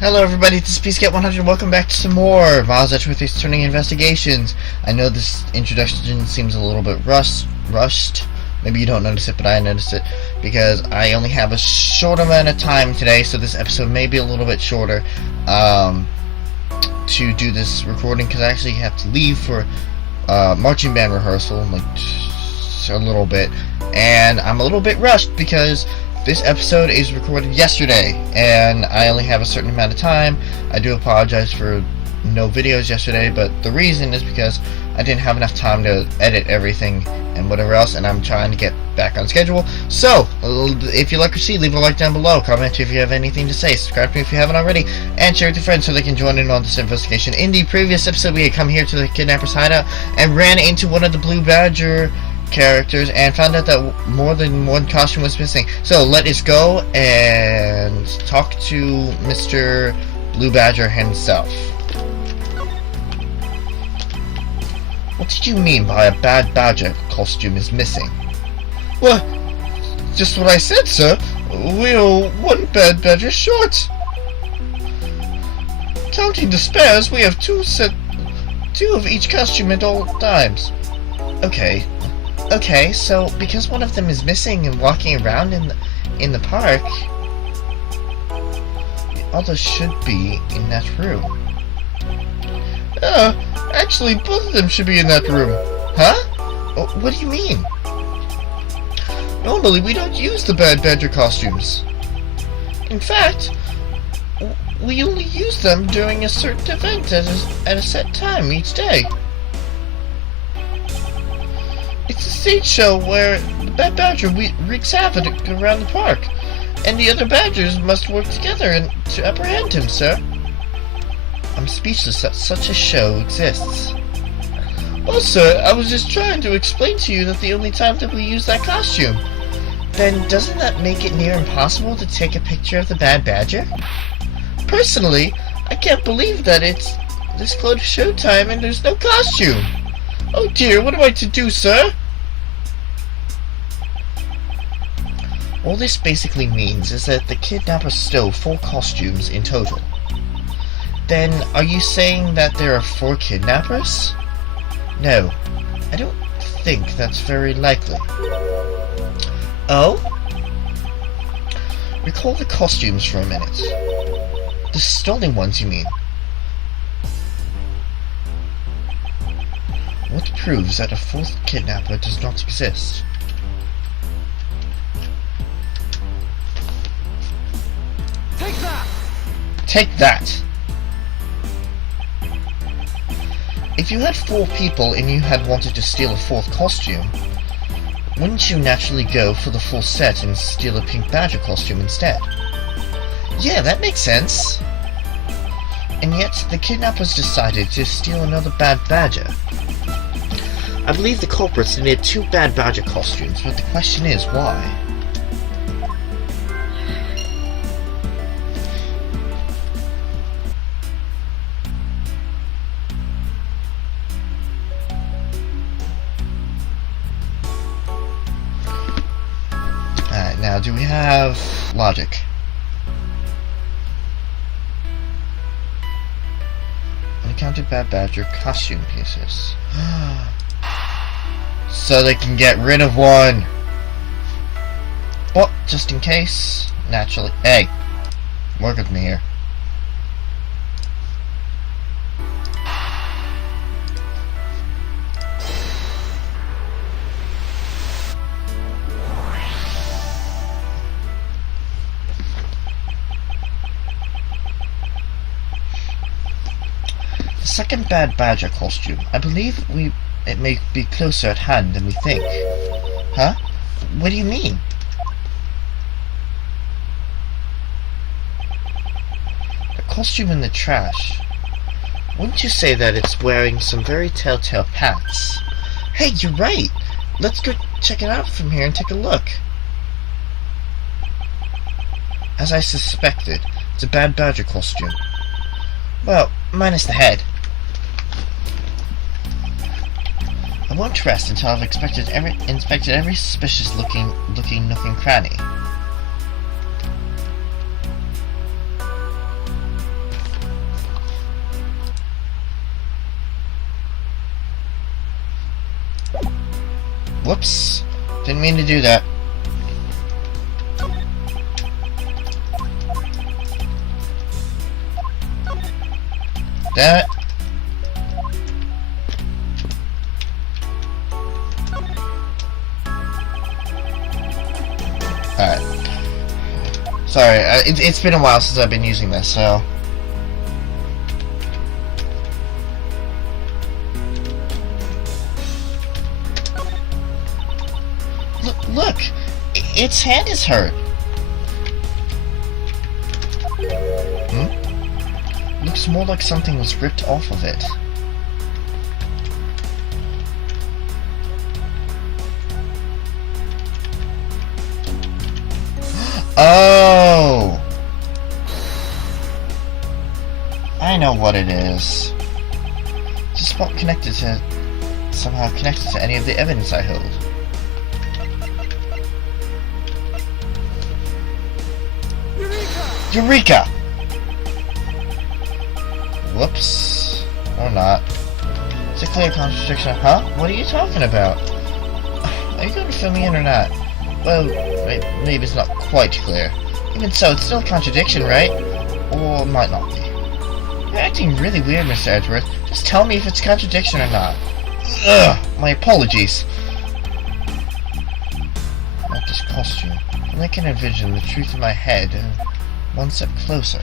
Hello everybody, this is pt.9. Welcome back to some more Miles Edgeworth Turning Investigations. I know this introduction seems a little bit rushed. Maybe you don't notice it, but I noticed it because I only have a short amount of time today, so this episode may be a little bit shorter to do this recording because I actually have to leave for marching band rehearsal in like a little bit, and I'm a little bit rushed because this episode is recorded yesterday, and I only have a certain amount of time. I do apologize for no videos yesterday, but the reason is because I didn't have enough time to edit everything and whatever else, and I'm trying to get back on schedule. So, if you like or see, leave a like down below, comment if you have anything to say, subscribe to me if you haven't already, and share with your friends so they can join in on this investigation. In the previous episode, we had come here to the kidnappers' hideout and ran into one of the Blue Badger characters and found out that more than one costume was missing. So let us go and talk to Mr. Blue Badger himself. What did you mean by a bad badger costume is missing? Well, just what I said, sir. We're one bad badger short. Counting the spares, we have two of each costume at all times. Okay, so because one of them is missing and walking around in the park, the other should be in that room. Actually, both of them should be in that room. Huh? What do you mean? Normally, we don't use the bad badger costumes. In fact, we only use them during a certain event at a set time each day. It's a stage show where the bad badger wreaks havoc around the park, and the other badgers must work together to apprehend him, sir. I'm speechless that such a show exists. Well, sir, I was just trying to explain to you that the only time that we use that costume. Then doesn't that make it near impossible to take a picture of the bad badger? Personally, I can't believe that it's this close to showtime and there's no costume. Oh dear, what am I to do, sir? All this basically means is that the kidnappers stole 4 costumes in total. Then, are you saying that there are 4 kidnappers? No, I don't think that's very likely. Oh? Recall the costumes for a minute. The stolen ones, you mean? What proves that a 4th kidnapper does not exist? Take that! Take that! If you had 4 people and you had wanted to steal a 4th costume, wouldn't you naturally go for the full set and steal a pink badger costume instead? Yeah, that makes sense. And yet, the kidnappers decided to steal another bad badger. I believe the culprits needed 2 bad badger costumes, but the question is, why? Alright, now do we have logic? Unaccounted bad badger costume pieces. So they can get rid of one. Well, just in case. Naturally. Hey, work with me here. The second bad badger costume. I believe it may be closer at hand than we think. Huh? What do you mean? The costume in the trash. Wouldn't you say that it's wearing some very telltale pants? Hey, you're right! Let's go check it out from here and take a look. As I suspected, it's a bad badger costume. Well, minus the head. I won't rest until I've inspected every suspicious looking nook and cranny. Whoops. Didn't mean to do that. Damn it. Alright. Sorry, it's been a while since I've been using this, so... Look! Its hand is hurt! Hmm? Looks more like something was ripped off of it. Oh! I know what it is. It's a spot connected to... somehow connected to any of the evidence I hold. Eureka! Whoops. Or not. It's a clear contradiction. Huh? What are you talking about? Are you going to fill me in or not? Well, maybe it's not quite clear. Even so, it's still a contradiction, right? Or it might not be. You're acting really weird, Mr. Edgeworth. Just tell me if it's a contradiction or not. Ugh! My apologies. Not this costume. And I can envision the truth in my head, one step closer.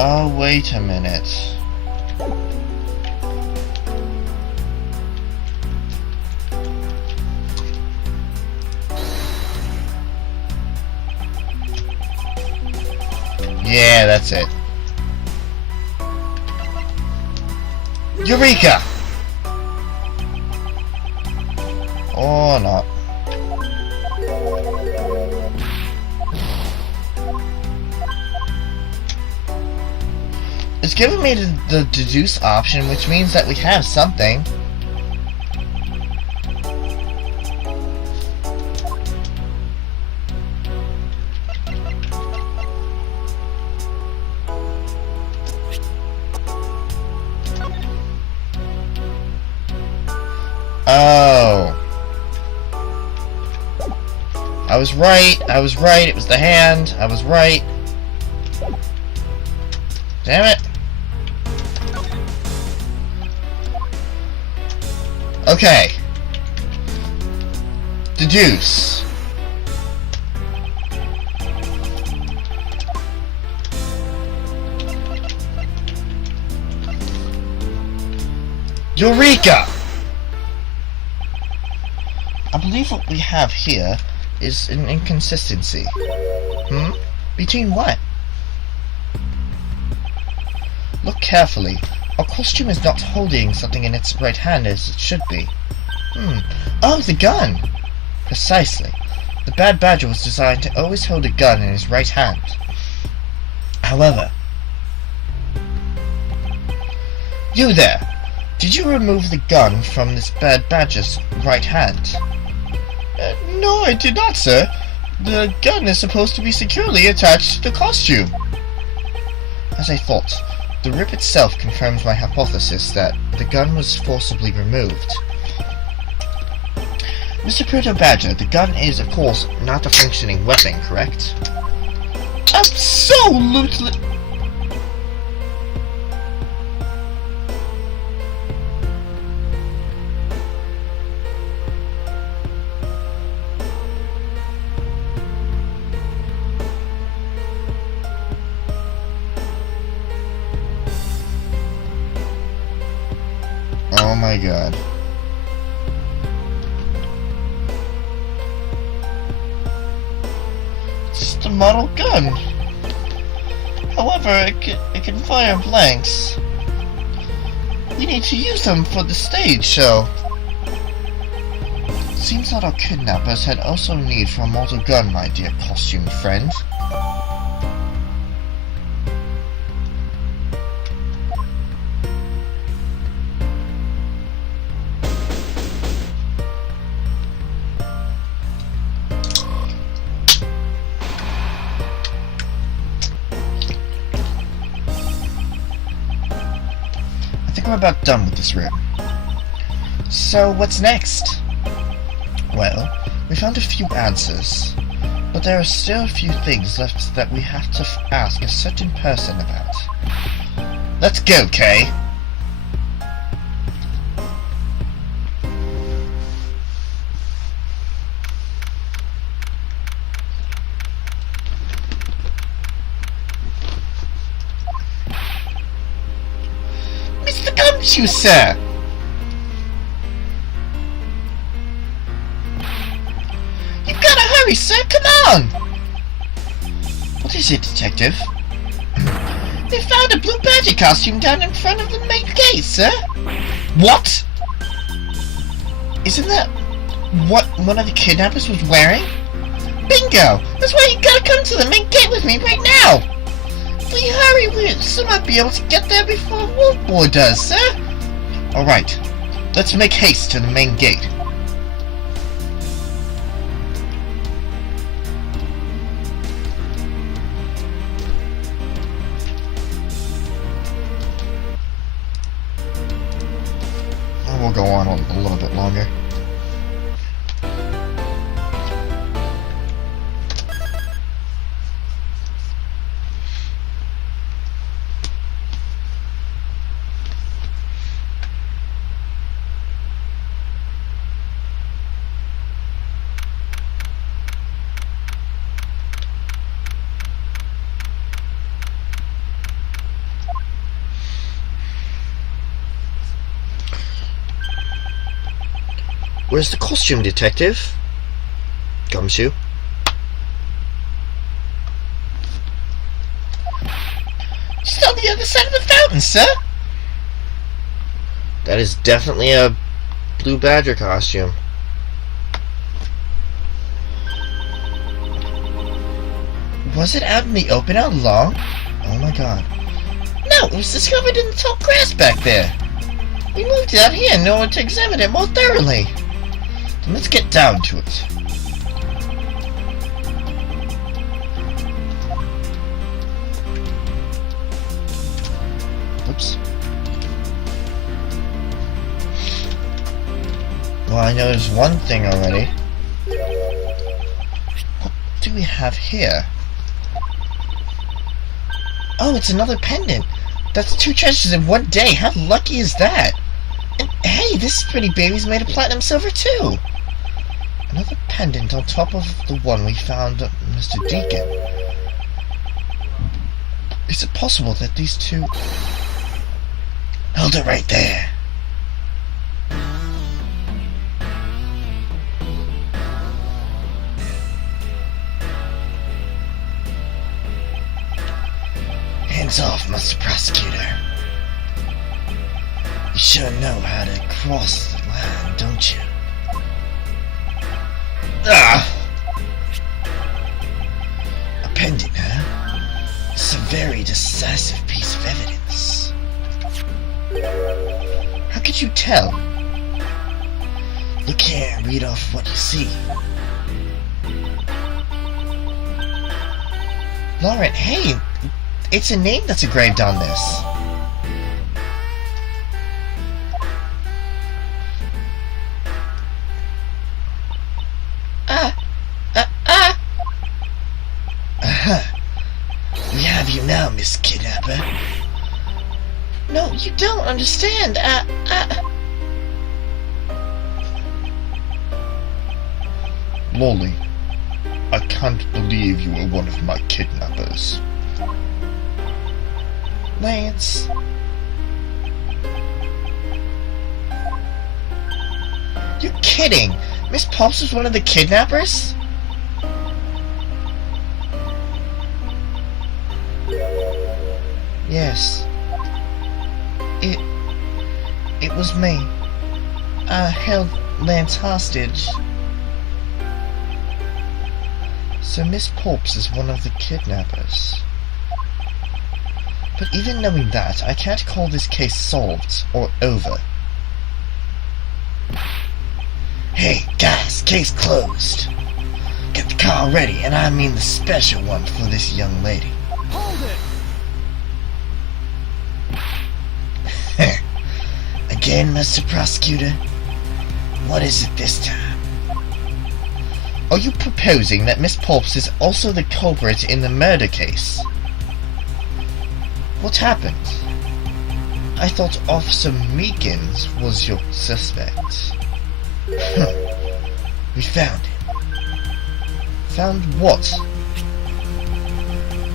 Oh, wait a minute. Yeah, that's it. Eureka! Or not. It's giving me the deduce option, which means that we have something. Oh. I was right, it was the hand, I was right. Damn it. Okay. Deduce. Eureka! I believe what we have here is an inconsistency. Between what? Look carefully. Our costume is not holding something in its right hand as it should be. Oh, the gun! Precisely. The Bad Badger was designed to always hold a gun in his right hand. However... You there! Did you remove the gun from this Bad Badger's right hand? No, I did not, sir. The gun is supposed to be securely attached to the costume. As I thought, the rip itself confirms my hypothesis that the gun was forcibly removed. Mr. Proto-Badger, the gun is, of course, not a functioning weapon, correct? Absolutely! Oh my god. It's just a model gun. However, it can fire blanks. We need to use them for the stage show. Seems that our kidnappers had also need for a mortal gun, my dear costume friend. I think we're about done with this room. So, what's next? Well, we found a few answers, but there are still a few things left that we have to ask a certain person about. Let's go, Kay! Mr. Gumshoe, sir! Hurry, sir, come on! What is it, detective? They found a blue badger costume down in front of the main gate, sir. What? Isn't that what one of the kidnappers was wearing? Bingo! That's why you gotta come to the main gate with me right now! If we hurry, we still might be able to get there before Wolf Boy does, sir. Alright, let's make haste to the main gate. We'll go on a little bit longer. Where's the costume, detective? Gumshoe? Just on the other side of the fountain, sir! That is definitely a blue badger costume. Was it out in the open out long? Oh my god. No, it was discovered in the tall grass back there. We moved it out here in order to examine it more thoroughly. Then let's get down to it. Oops. Well, I know there's one thing already. What do we have here? Oh, it's another pendant. That's 2 treasures in one day. How lucky is that? And hey, this pretty baby's made of platinum silver too. Another pendant on top of the one we found at Mr. Deacon. Is it possible that these two... Hold it right there. Hands off, Mr. Prosecutor. You sure know how to cross the line, don't you? Ah! A pendant, huh? It's a very decisive piece of evidence. How could you tell? Look here and read off what you see. Lauren, hey! It's a name that's engraved on this. We have you now, Miss Kidnapper. No, you don't understand. Lolly, I can't believe you were one of my kidnappers. Lance. You're kidding! Miss Pops was one of the kidnappers? Yes. It was me. I held Lance hostage. So Miss Pulps is one of the kidnappers. But even knowing that, I can't call this case solved or over. Hey, guys, case closed. Get the car ready, and I mean the special one for this young lady. Hold it! Again, Mr. Prosecutor? What is it this time? Are you proposing that Miss Pulps is also the culprit in the murder case? What happened? I thought Officer Meekins was your suspect. We found him. Found what?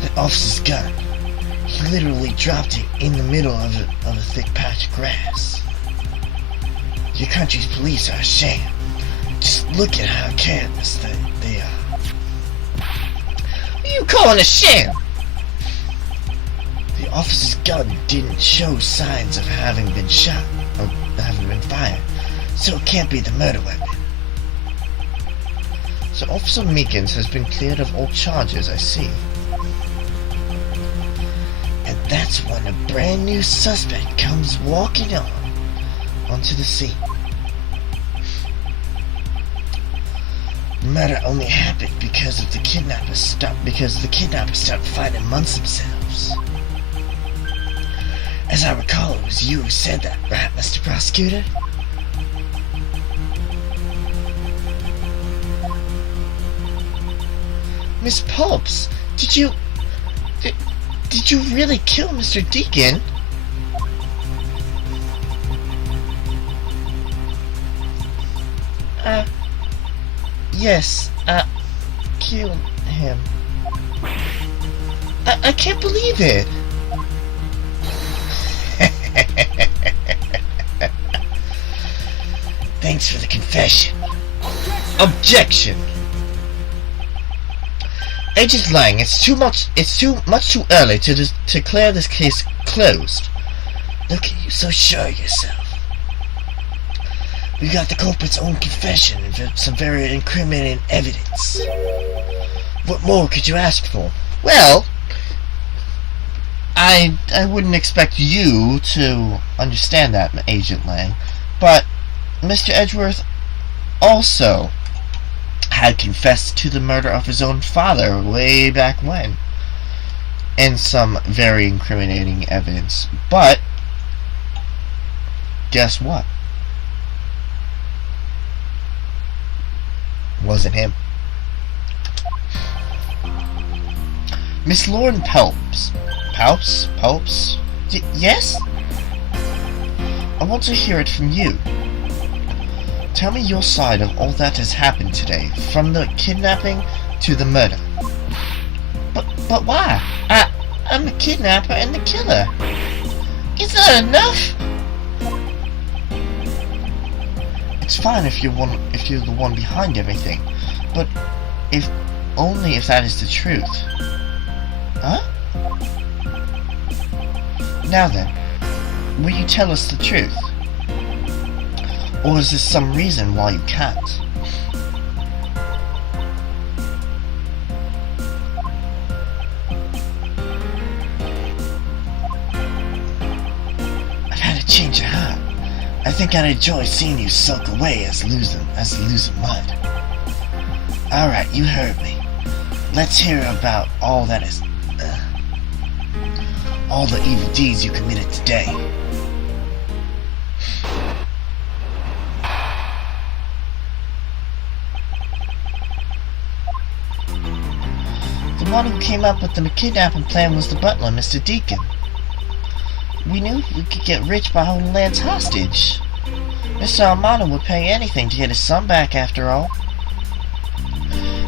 That officer's gun. He literally dropped it in the middle of a thick patch of grass. Your country's police are a sham. Just look at how careless they are. What are you calling a sham? The officer's gun didn't show signs of having been shot or having been fired, so it can't be the murder weapon. So Officer Meekins has been cleared of all charges, I see. And that's when a brand new suspect comes walking onto the scene. The murder only happened because the kidnappers stopped fighting amongst themselves. As I recall, it was you who said that, right, Mr. Prosecutor? Miss Pulps, did you really kill Mr. Deacon? Yes, killed him. I can't believe it. Thanks for the confession. Objection. Agent Lang, it's too much too early to declare this case closed. Look at you, so sure of yourself. We got the culprit's own confession and some very incriminating evidence. What more could you ask for? Well, I wouldn't expect you to understand that, Agent Lang, but Mr. Edgeworth also had confessed to the murder of his own father way back when, and some very incriminating evidence. But guess what? Wasn't him. Miss Lauren Pulps. Pulps? Yes? I want to hear it from you. Tell me your side of all that has happened today, from the kidnapping to the murder. But why? I'm the kidnapper and the killer. Is that enough? It's fine if you're the one behind everything, but only if that is the truth. Huh? Now then, will you tell us the truth? Or is there some reason why you can't? I've had a change of heart. I think I'd enjoy seeing you sulk away as losing mud. Alright, you heard me. Let's hear about all that is... all the evil deeds you committed today. The one who came up with the kidnapping plan was the butler, Mr. Deacon. We knew we could get rich by holding Lance hostage. Mr. Armando would pay anything to get his son back after all.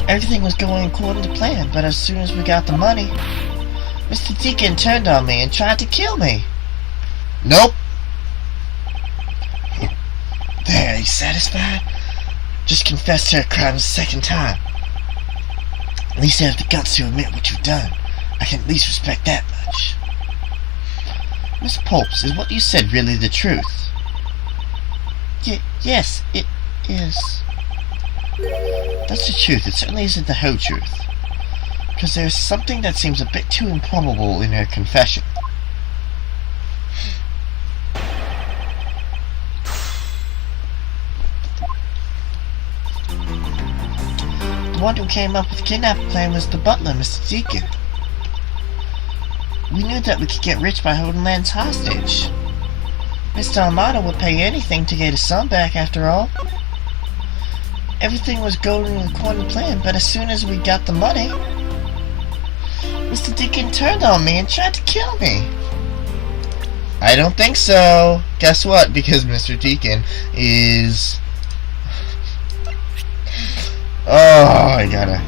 Everything was going according to plan, but as soon as we got the money, Mr. Deacon turned on me and tried to kill me. Nope. There, are you satisfied? Just confess to a crime a second time. At least you have the guts to admit what you've done. I can at least respect that much. Miss Pulps, is what you said really the truth? Yes, it is. That's the truth. It certainly isn't the whole truth. because there's something that seems a bit too improbable in her confession. The one who came up with the kidnapping plan was the butler, Mr. Deacon. We knew that we could get rich by holding Lance hostage. Mr. Armato would pay anything to get his son back, after all. Everything was going according to plan, but as soon as we got the money, Mr. Deacon turned on me and tried to kill me. I don't think so. Guess what? Because Mr. Deacon is... Oh, I gotta...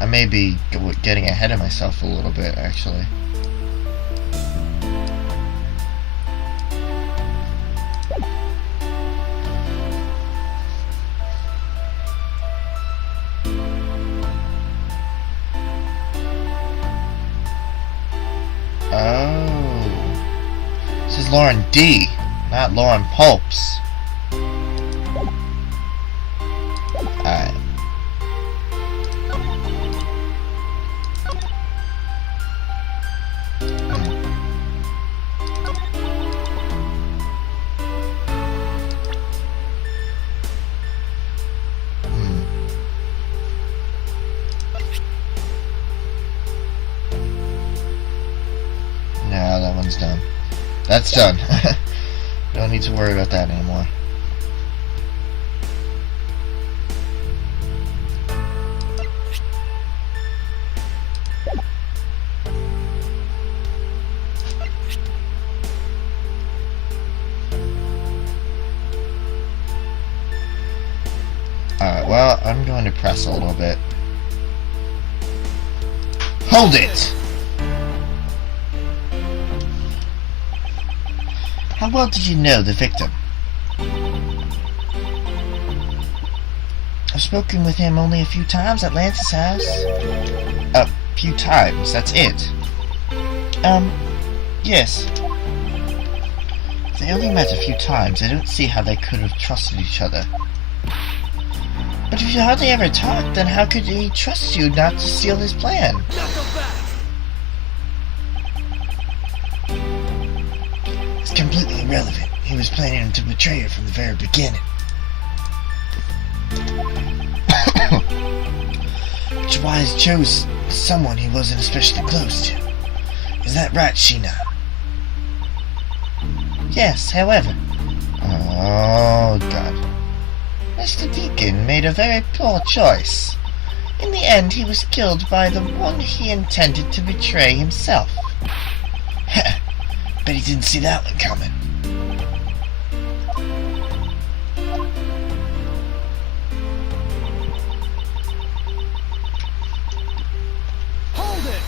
I may be getting ahead of myself a little bit, actually. Oh. This is Lauren D, not Lauren Pulps. Alright. No, that one's done. That's done. Don't need to worry about that anymore. Alright, well, I'm going to press a little bit. Hold it! How well did you know the victim? I've spoken with him only a few times at Lance's house. A few times, that's it. Yes. If they only met a few times, I don't see how they could have trusted each other. But if you hardly ever talked, then how could he trust you not to steal his plan? It's completely irrelevant. He was planning to betray her from the very beginning. Which is why he chose someone he wasn't especially close to. Is that right, Sheena? Yes, however. Oh, God. Mr. Deacon made a very poor choice. In the end, he was killed by the one he intended to betray himself. Bet he didn't see that one coming. Hold it!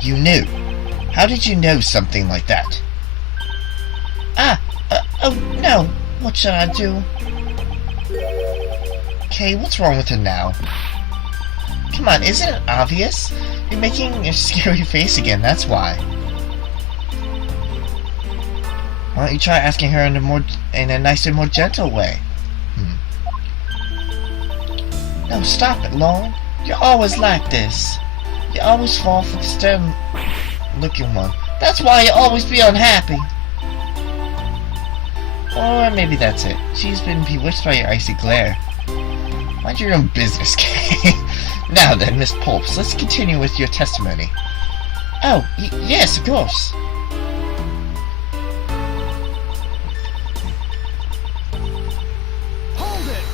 You knew. How did you know something like that? Oh no. What should I do? Okay, what's wrong with her now? Come on, isn't it obvious? You're making a scary face again, that's why. Why don't you try asking her in a nicer, more gentle way? No, stop it, Lauren. You're always like this. You always fall for the stern-looking one. That's why you always be unhappy. Or maybe that's it. She's been bewitched by your icy glare. Mind your own business, Kay. Now then, Miss Pulps, let's continue with your testimony. Oh, yes, of course. Hold it!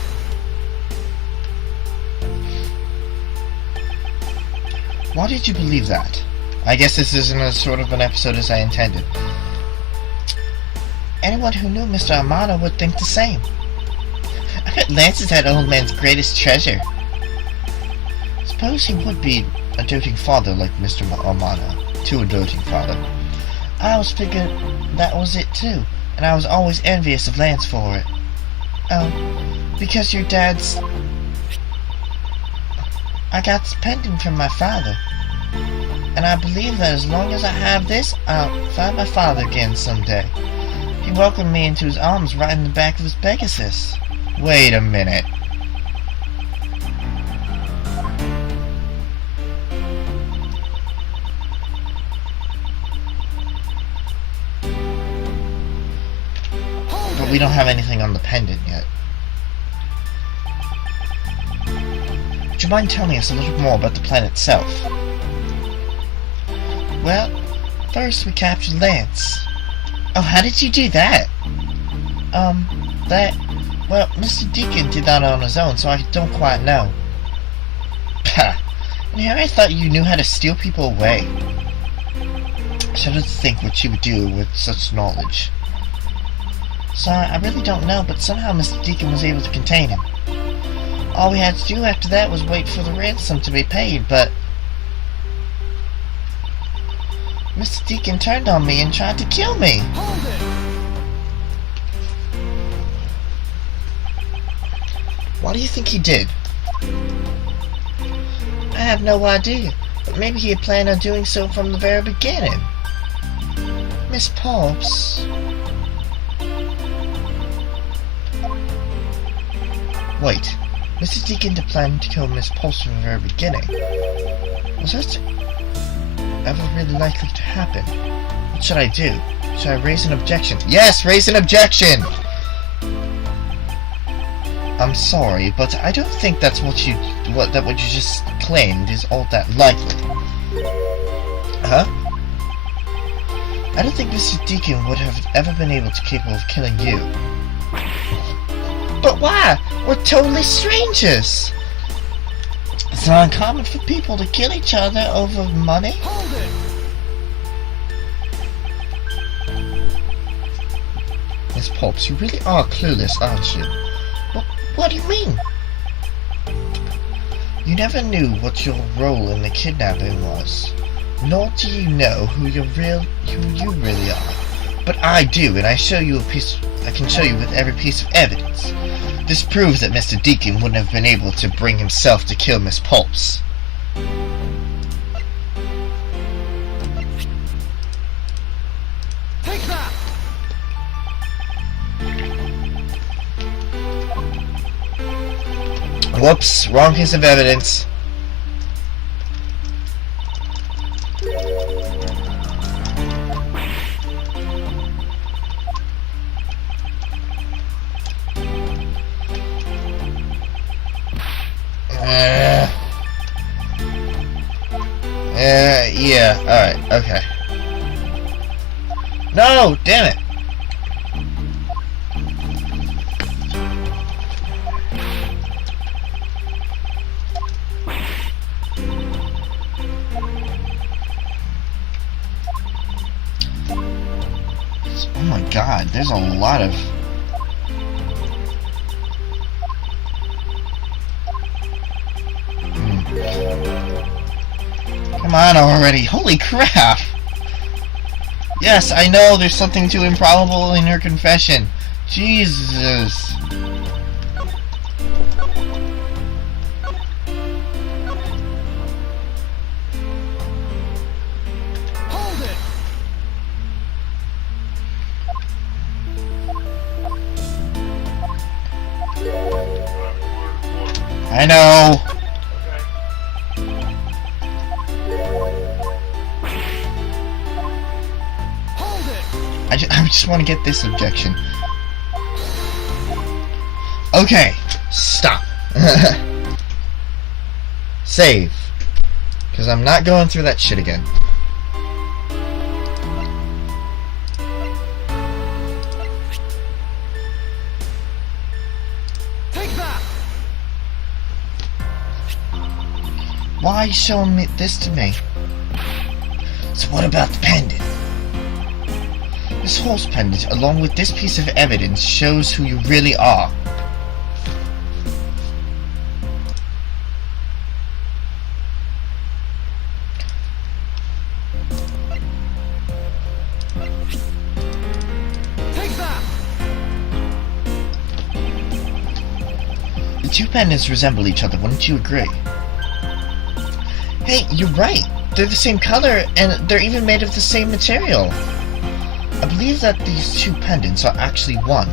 Why did you believe that? I guess this isn't as sort of an episode as I intended. Anyone who knew Mr. Armato would think the same. I bet Lance is that old man's greatest treasure. suppose he would be a doting father like Mr. Armana. To a doting father. I always figured that was it too, and I was always envious of Lance for it. Oh, because your dad's... I got this pendant from my father. And I believe that as long as I have this, I'll find my father again someday. He welcomed me into his arms right in the back of his Pegasus. Wait a minute. But we don't have anything on the pendant yet. Would you mind telling us a little more about the plan itself? Well, first we captured Lance. Oh, how did you do that? Well, Mr. Deacon did that on his own, so I don't quite know. Pah! And here I thought you knew how to steal people away. I shudder to think what you would do with such knowledge. Sorry, I really don't know, but somehow Mr. Deacon was able to contain him. All we had to do after that was wait for the ransom to be paid, but... Mr. Deacon turned on me and tried to kill me. Hold it! Why do you think he did? I have no idea, but maybe he had planned on doing so from the very beginning. Miss Pops... Wait, Mr. Deacon had planned to kill Miss Pulse from the very beginning. Was that ever really likely to happen? What should I do? Should I raise an objection? Yes, raise an objection! I'm sorry, but I don't think that's what you just claimed is all that likely. Huh? I don't think Mr. Deacon would have ever been capable of killing you. But why? We're totally strangers. It's not uncommon for people to kill each other over money. Hold it! Miss Pops, you really are clueless, aren't you? What do you mean? You never knew what your role in the kidnapping was. Nor do you know who you really are. But I do, and I can show you with every piece of evidence. This proves that Mr. Deacon wouldn't have been able to bring himself to kill Miss Pulse. Take that! Whoops, wrong piece of evidence. Yeah, alright, okay. No, damn it! Oh my god, there's a lot of... Come on already, holy crap! Yes, I know there's something too improbable in your confession. Jesus. Hold it! I know. I just want to get this objection. Okay, stop. Save. Because I'm not going through that shit again. Take that! Why are you showing this to me? So what about the pendant? This horse pendant, along with this piece of evidence, shows who you really are. The two pendants resemble each other, wouldn't you agree? Hey, you're right. They're the same color, and they're even made of the same material. I believe that these two pendants are actually one.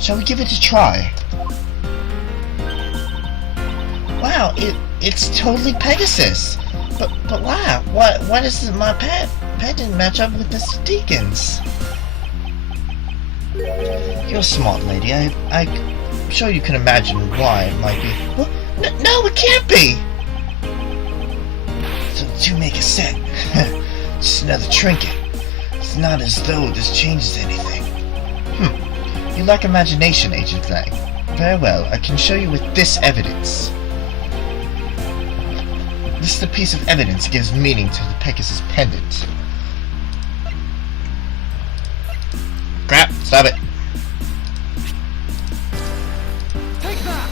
Shall we give it a try? Wow, it's totally Pegasus. But wow, why does my pendant match up with Mr. Deacon's? You're a smart lady. I'm sure you can imagine why it might be. What? No, it can't be! So the two make a set. Just another trinket. It's not as though this changes anything. You lack imagination, Agent Lang. Very well, I can show you with this evidence. This is the piece of evidence that gives meaning to the Pegasus pendant. Crap, stop it. Take that!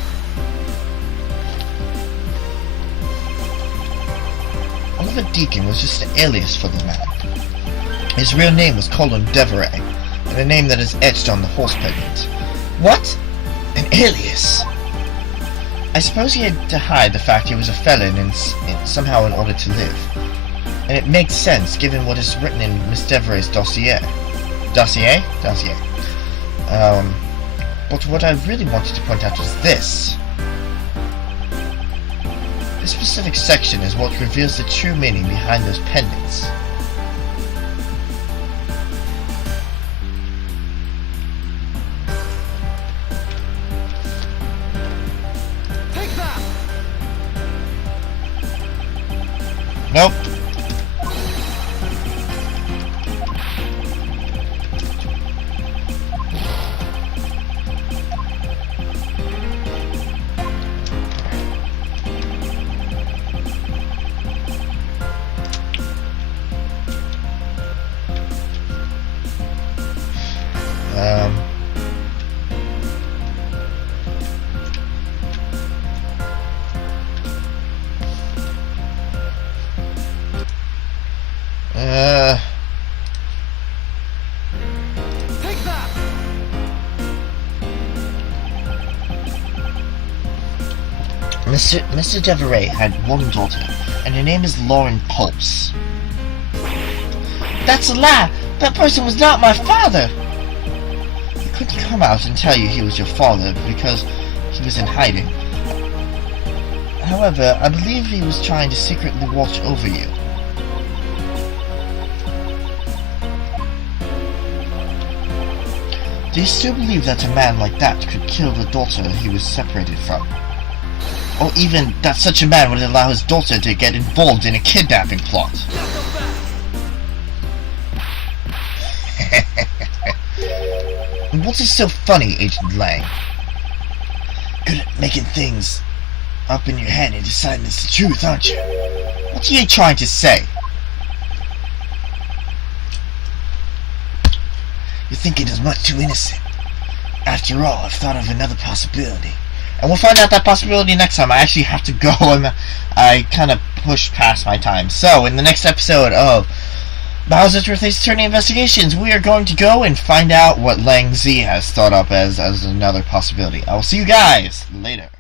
Oliver Deacon was just an alias for the man. His real name was Colin Deveray, and a name that is etched on the horse pendant. What? An alias? I suppose he had to hide the fact he was a felon somehow in order to live. And it makes sense given what is written in Miss Deveray's dossier. Dossier? Dossier. But what I really wanted to point out is this. This specific section is what reveals the true meaning behind those pendants. Take that! Nope. Take that! Mr. Deveray had one daughter, and her name is Lauren Pulse. That's a lie! That person was not my father! He couldn't come out and tell you he was your father because he was in hiding. However, I believe he was trying to secretly watch over you. Do you still believe that a man like that could kill the daughter he was separated from? Or even that such a man would allow his daughter to get involved in a kidnapping plot? And what is so funny, Agent Lang? Good at making things up in your head and deciding it's the truth, aren't you? What are you trying to say? You're thinking it's much too innocent. After all, I've thought of another possibility. And we'll find out that possibility next time. I actually have to go, and I kind of pushed past my time. So, in the next episode of Bowser's Ace Attorney Investigations, we are going to go and find out what Lang Z has thought up as another possibility. I will see you guys later.